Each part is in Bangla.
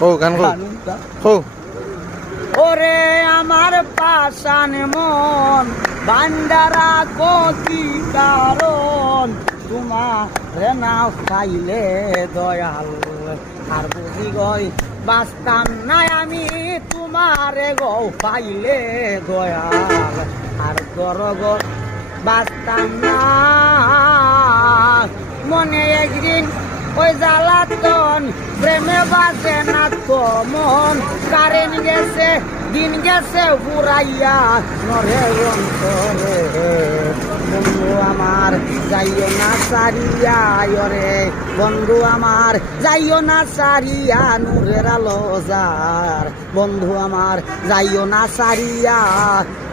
ও গান কো ওরে আমার পাশান মন বান্দারা গতি কারণ তোমার না পাইলে দয়াল আর বুঝি গই বাঁচতাম না আমি তোমারে গো পাইলে দয়াল আর গরগ বাঁচতাম না মনে একদিন ওই জ্বালাতন প্রেমে বাজে না তো মন কারেন্ট গেছে দিন গেছে পুরাইয়া নরে অন্তরে বন্ধু আমার যাইও না সারিয়া রে বন্ধু আমার যাইও না সারিয়া নূরের আলো যার বন্ধু আমার যাইও না সারিয়া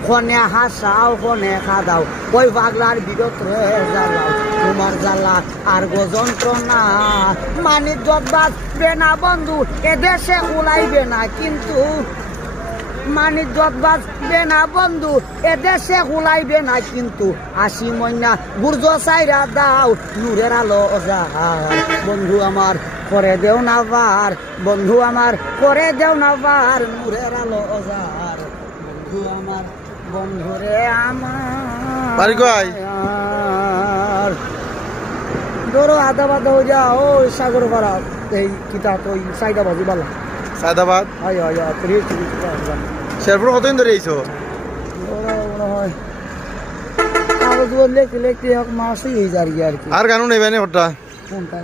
ফোনে হাসাও ফোনে খাদাও ওই পাগলার বিরত্রে জ্বালাও তোমার জ্বালা আর গো যন্ত্রণা মানিক বাঁচবে না বন্ধু এদেশে উলাইবে না কিন্তু মানিক বাঁচবে না বন্ধু এদেশে উলাইবে না কিন্তু আসি ময়না বুর্জ সাইরা দাও নূরের আলো যার বন্ধু আমার করে দেও না বার বন্ধু আমার করে দেও না বার নূরের আলো যার বন্ধু আমার বন্ধুরে আমার ধরো আধা বাধা হয়ে যা ও সাগর পাড়া এই কিতা তো সাইদা বাজি বালা সায়দাবাদ হয় হয় শেরপুর কতদিন ধরে আইছো কাগজ লিখতে লিখতে মাসই হয়ে যায় আর কি আর গানও নেবেন ওটা কোনটা